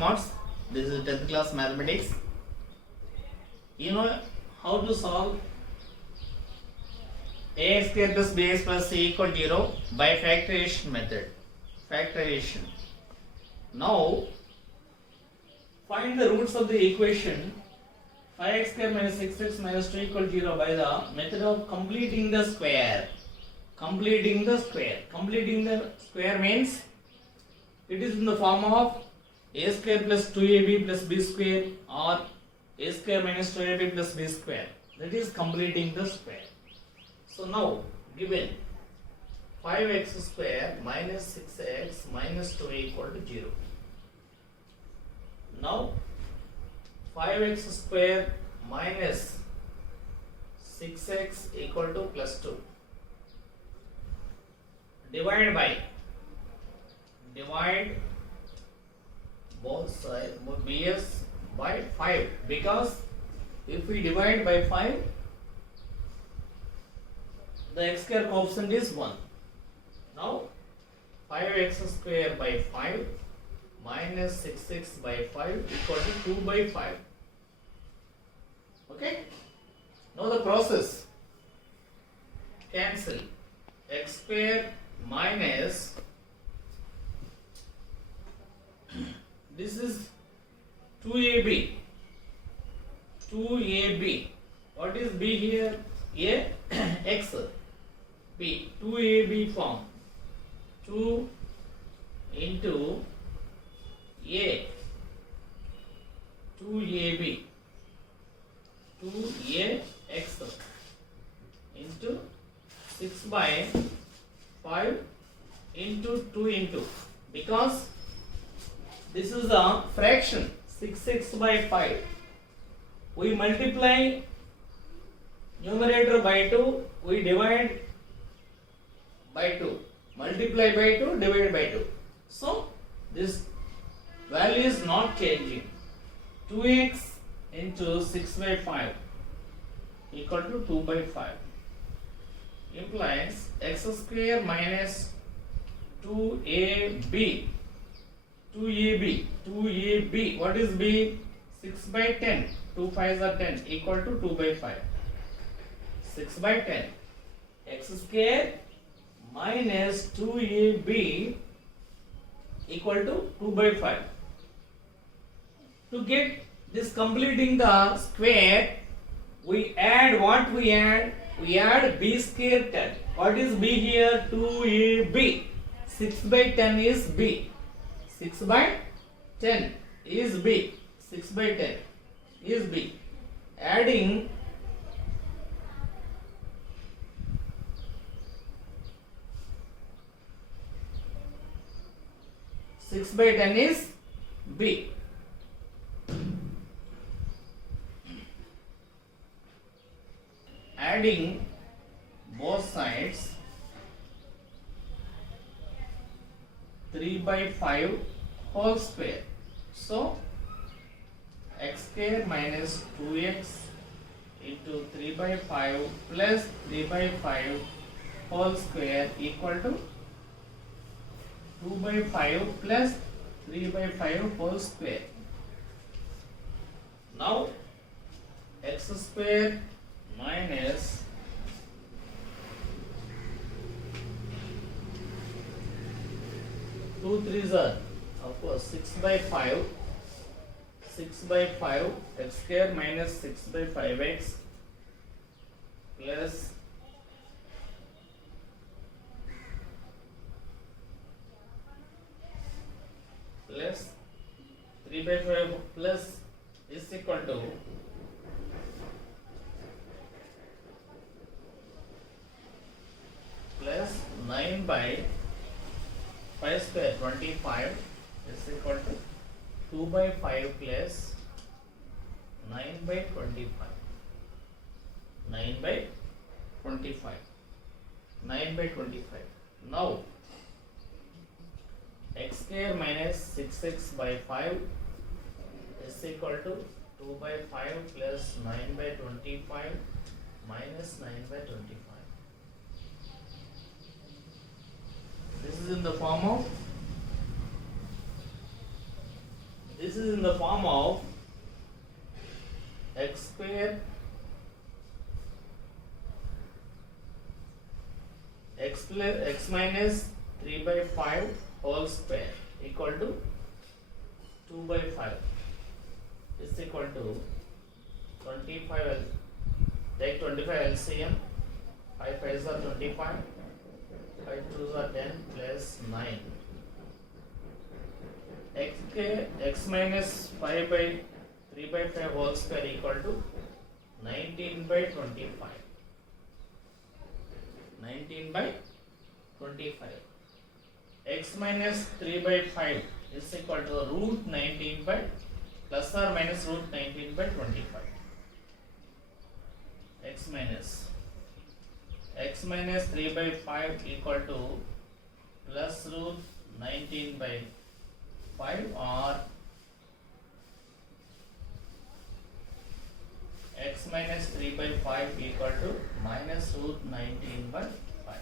Smarts. This is 10th class mathematics. You know how to solve ax square plus bx plus c equal 0 by factorization method. Factorization. Now find the roots of the equation 5x square minus 6x minus 2 equal 0 by the method of completing the square. Completing the square. Completing the square means it is in the form of a square plus 2ab plus b square or a square minus 2ab plus b square. That is completing the square. So now given 5x square minus 6x minus 2 equal to 0. Now 5x square minus 6x equal to plus 2. Divide both sides bs by 5, because if we divide by 5 the x square coefficient is 1. Now 5x square by 5 minus 6x by 5 equal to 2 by 5. Okay, now the process cancel. X square minus this is 2ab. 2ab. What is b here? A x. b 2ab form. 2 into a 2ab 2ax into 6 by 5 into 2 into, because this is a fraction 6x by 5. We multiply numerator by 2, we divide by 2. Multiply by 2, divide by 2. So this value is not changing. 2x into 6 by 5 equal to 2 by 5 implies x square minus 2ab. 2ab. What is b? 6 by 10. 2 5s are 10 equal to 2 by 5. 6 by 10. X square minus 2ab equal to 2 by 5. To get this completing the square, we add what we add? We add b square 10. What is b here? 2ab. 6 by 10 is b. 6 by 10 is b. 6 by 10 is b. Adding 6 by 10 is b. Adding both sides 3 by 5 whole square. So x square minus 2x into 3 by 5 plus 3 by 5 whole square equal to 2 by 5 plus 3 by 5 whole square. Now x square minus 2 3s are of course 6 by 5. 6 by 5 x square minus 6 by 5x plus plus 3 by 5 plus is equal to plus 9 by 5 square 25 is equal to 2 by 5 plus 9 by 25. 9 by 25. 9 by 25. Now x square minus 6x by 5 is equal to 2 by 5 plus 9 by 25 minus 9 by 25. This is in the form of, this in the form of x square x minus 3 by 5 whole square equal to 2 by 5 is equal to 25. Take 25 LCM. 5 5s are 25. 5 2s are 10 plus 9. X minus 5 by 3 by 5 whole square equal to 19 by 25. 19 by 25. X minus 3 by 5 is equal to root 19 by plus or minus root 19 by 25. X minus 3 by 5 equal to plus root 19 by 5 or x minus 3 by 5 equal to minus root 19 by 5.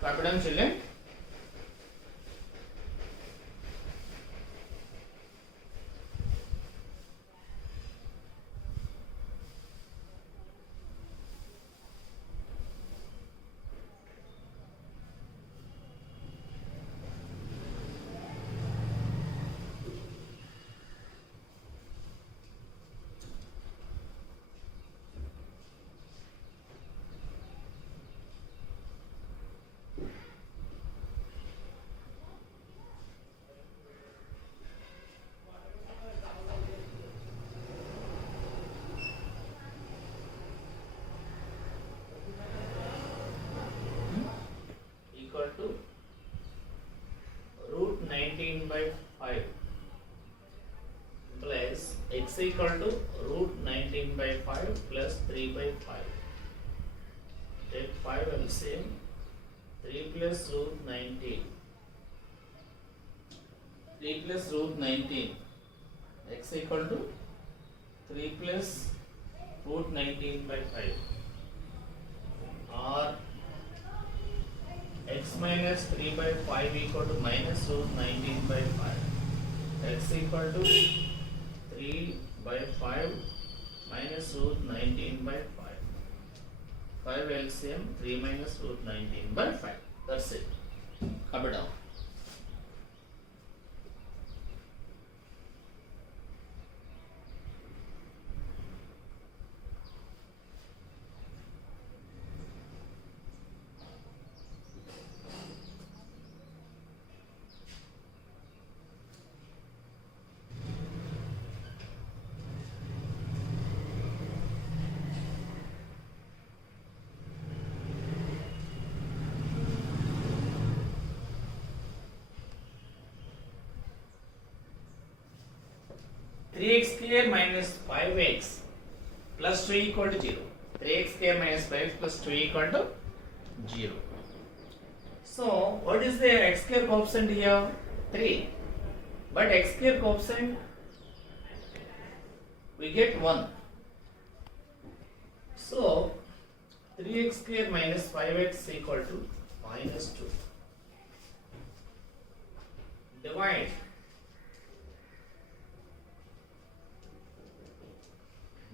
Confident children? 19 by 5 plus x equal to root 19 by 5 plus 3 by 5. Take 5 LCM. 3 plus root 19. 3 plus root 19. X equal to 3 plus root 19 by 5. Or x minus 3 by 5 equal to minus root 19 by 5. X equal to 3 by 5 minus root 19 by 5. 5 LCM 3 minus root 19 by 5. That's it. Up it down. Three x square minus 5x plus 2 equal to 0. 3x square minus 5 plus 2 equal to 0. So, what is the x square coefficient here? 3. But x square coefficient we get 1. So, 3x square minus 5x equal to minus 2. Divide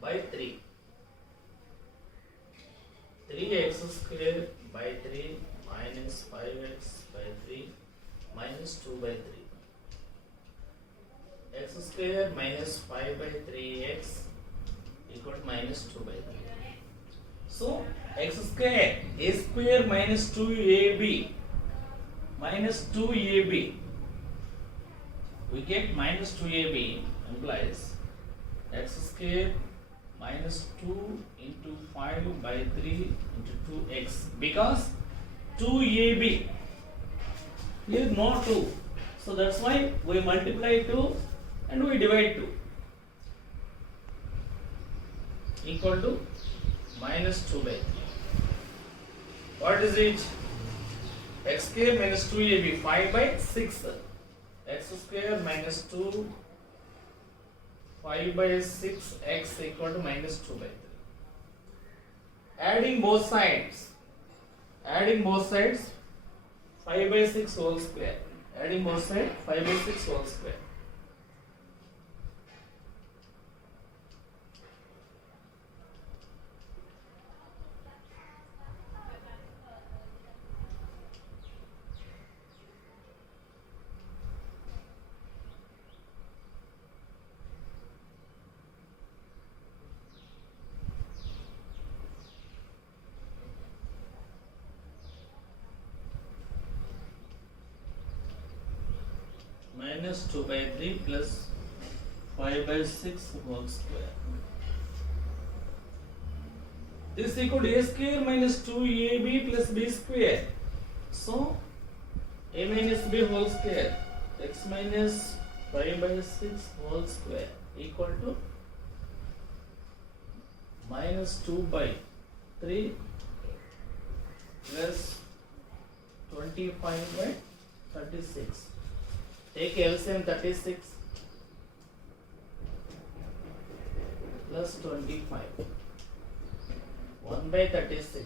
by 3. 3x square by 3 minus 5x by 3 minus 2 by 3. X square minus 5 by 3x equal to minus 2 by 3. So, x square a square minus 2ab minus 2ab. We get minus 2ab implies x square minus 2 into 5 by 3 into 2x, because 2ab here no 2, so that's why we multiply 2 and we divide 2 equal to minus 2 by 3. What is it? X square minus 2ab 5 by 6. X square minus 2 5 by 6 x equal to minus 2 by 3. Adding both sides 5 by 6 whole square Adding both sides, 5 by 6 whole square. Minus 2 by 3 plus 5 by 6 whole square. This is equal to a square minus 2ab plus b square. So a minus b whole square, x minus 5 by 6 whole square equal to minus 2 by 3 plus 25 by 36. Take LCM 36 plus 25. 1 by 36.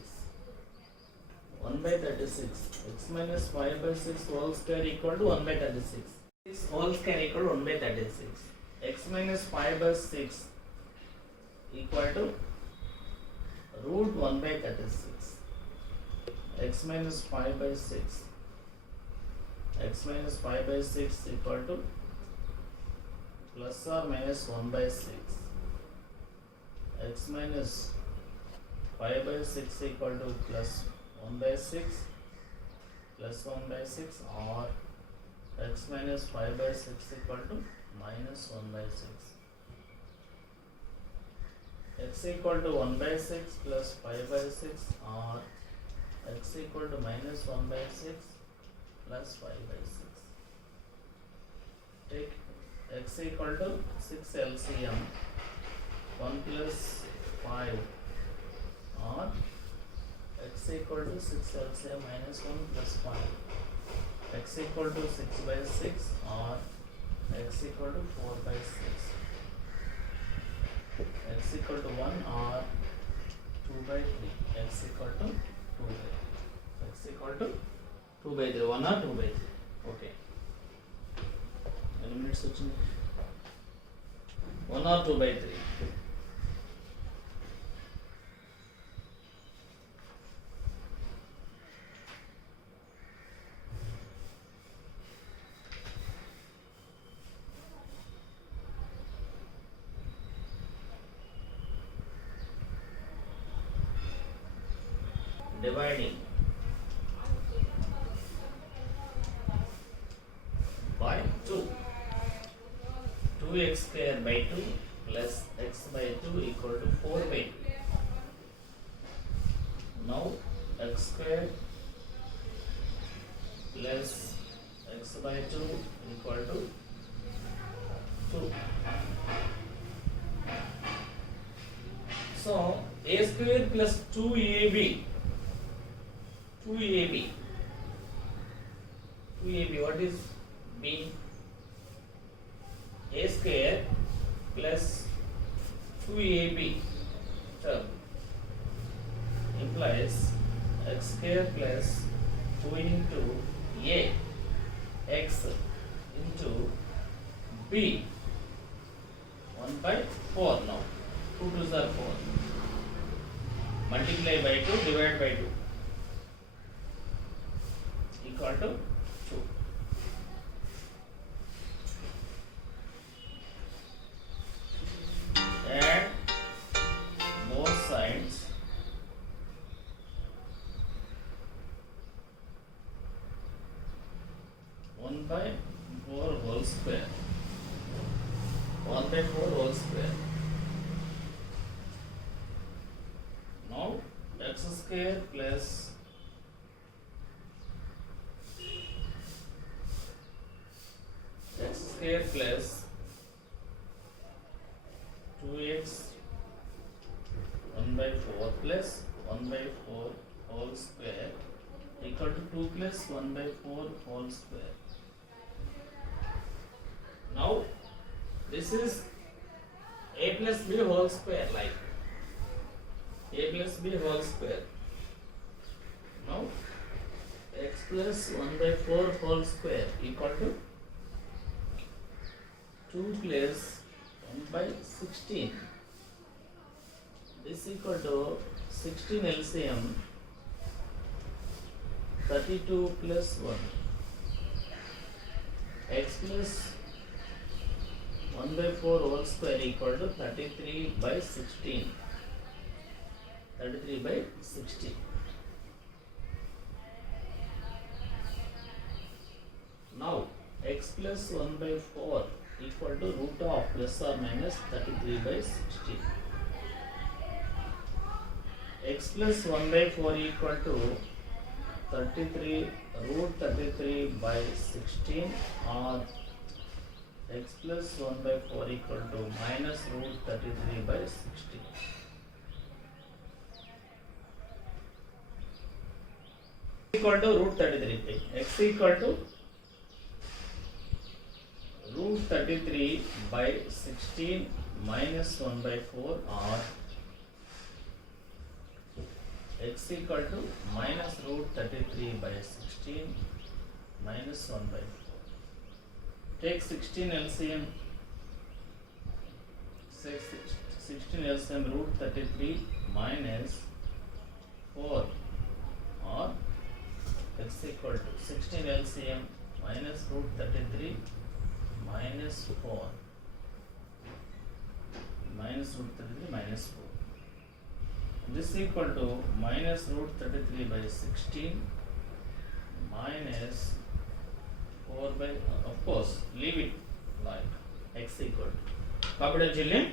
1 by 36. X minus 5 by 6 whole square equal to 1 by 36. This whole square equal to 1 by 36. X minus 5 by 6 equal to root 1 by 36. X minus 5 by 6. X minus 5 by 6 equal to plus or minus 1 by 6. X minus 5 by 6 equal to plus 1 by 6 plus 1 by 6, or x minus 5 by 6 equal to minus 1 by 6. X equal to 1 by 6 plus 5 by 6, or x equal to minus 1 by 6 plus 5 by 6. Take x equal to 6 LCM, 1 plus 5, or x equal to 6 LCM minus 1 plus 5. X equal to 6 by 6, or x equal to 4 by 6. X equal to 1, or 2 by 3. X equal to 2 by 3. X equal to 2 by 3, 1 or 2 by 3. Okay. Eliminate such 1 or 2 by 3. Dividing by 2. 2x square by 2 plus x by 2 equal to 4 by 2. Now x square plus x by 2 equal to 2. So a square plus 2ab, 2ab, what is b? A square plus 2ab term implies x square plus 2 into a x into b 1 by 4 now. 2 2s are 4. Multiply by 2, divide by 2 equal to 2. Add both sides. One by 4 whole square. 1 by 4 whole square. Now x square plus x square plus 2x 1 by 4 plus 1 by 4 whole square equal to 2 plus 1 by 4 whole square. Now this is a plus b whole square, like a plus b whole square. Now x plus 1 by 4 whole square equal to 2 plus 1 by 16. This equal to 16 LCM 32 plus 1 x plus 1 by 4 whole square equal to 33 by 16. 33 by 60. Now x plus 1 by 4 equal to root of plus or minus 33 by 60. X plus 1 by 4 equal to 33 root 33 by 16 or x plus 1 by 4 equal to minus root 33 by 60. Equal to root 33 by x equal to root 33 by 16 minus 1 by 4 or x equal to minus root 33 by 16 minus 1 by 4. Take 16 LCM. 16 LCM root 33 minus 4 or x equal to 16 LCM minus root 33 minus 4 minus root 33 minus 4. This equal to minus root 33 by 16 minus 4 by, of course, leave it like x equal to. Capital children.